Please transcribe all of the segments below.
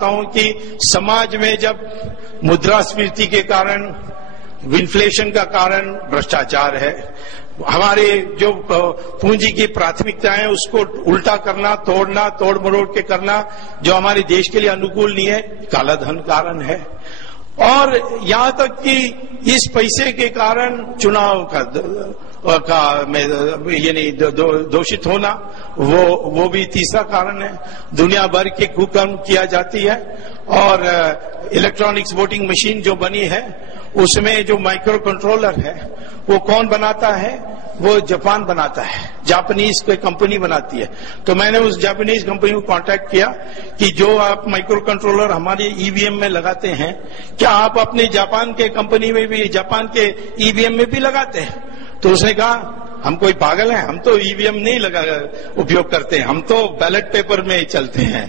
हूं कि समाज में जब मुद्रास्फीति के कारण, इन्फ्लेशन का कारण भ्रष्टाचार है, हमारे जो पूंजी की प्राथमिकताएं उसको उल्टा करना, तोड़ना, तोड़ मरोड़ के करना, जो हमारे देश के लिए अनुकूल नहीं है, काला धन कारण है। और यहां तक कि इस पैसे के कारण चुनाव का यानी दोषित होना, वो भी तीसरा कारण है। दुनिया भर के कुकर्म किया जाती है। और इलेक्ट्रॉनिक्स वोटिंग मशीन जो बनी है उसमें जो माइक्रो कंट्रोलर है वो कौन बनाता है? वो जापान बनाता है, जापानीज कोई कंपनी बनाती है। तो मैंने उस जापानीज कंपनी को कांटेक्ट किया कि जो आप माइक्रो कंट्रोलर हमारे ईवीएम में लगाते हैं, क्या आप अपने जापान के कंपनी में भी, जापान के ईवीएम में भी लगाते हैं? तो उसने कहा हम कोई पागल हैं, हम तो ईवीएम नहीं उपयोग करते हैं, हम तो बैलेट पेपर में चलते हैं।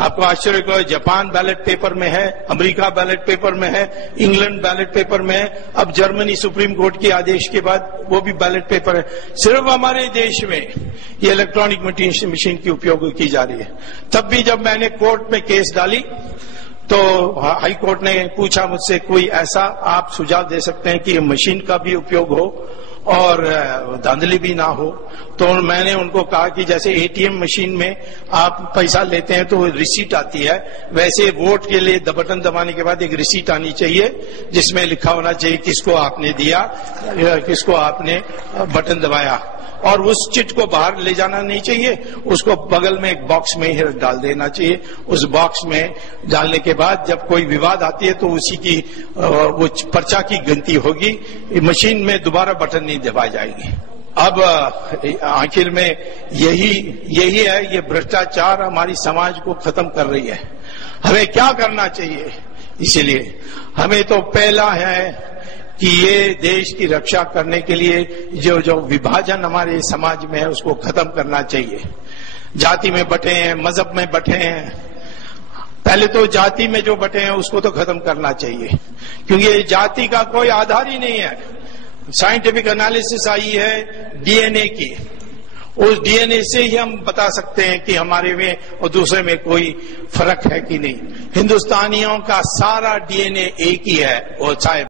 आपको आश्चर्य हो, जापान बैलेट पेपर में है, अमेरिका बैलेट पेपर में है, इंग्लैंड बैलेट पेपर में है, अब जर्मनी सुप्रीम कोर्ट के आदेश के बाद वो भी बैलेट पेपर है। सिर्फ हमारे देश में ये इलेक्ट्रॉनिक मशीन की उपयोग की जा रही है। तब भी जब मैंने कोर्ट में केस डाली तो हाई कोर्ट ने पूछा मुझसे, कोई ऐसा आप सुझाव दे सकते हैं कि मशीन का भी उपयोग हो और धांधली भी ना हो? तो मैंने उनको कहा कि जैसे एटीएम मशीन में आप पैसा लेते हैं तो रिसीट आती है, वैसे वोट के लिए बटन दबाने के बाद एक रिसीट आनी चाहिए जिसमें लिखा होना चाहिए किसको आपने दिया, किसको आपने बटन दबाया। और उस चिट को बाहर ले जाना नहीं चाहिए, उसको बगल में एक बॉक्स में ही डाल देना चाहिए। उस बॉक्स में डालने के बाद जब कोई विवाद आती है तो उसी की वो पर्चा की गिनती होगी, मशीन में दोबारा बटन नहीं दबाई जाएगी। अब आखिर में यही है, ये भ्रष्टाचार हमारी समाज को खत्म कर रही है। हमें क्या करना चाहिए? इसलिए हमें तो पहला है कि ये देश की रक्षा करने के लिए जो विभाजन हमारे समाज में है उसको खत्म करना चाहिए। जाति में बटे हैं, मजहब में बटे हैं, पहले तो जाति में जो बटे हैं उसको तो खत्म करना चाहिए, क्योंकि ये जाति का कोई आधार ही नहीं है। साइंटिफिक एनालिसिस आई है डीएनए की, उस डीएनए से ही हम बता सकते हैं कि हमारे में और दूसरे में कोई फर्क है कि नहीं। हिंदुस्तानियों का सारा डीएनए एक ही है, वो चाहे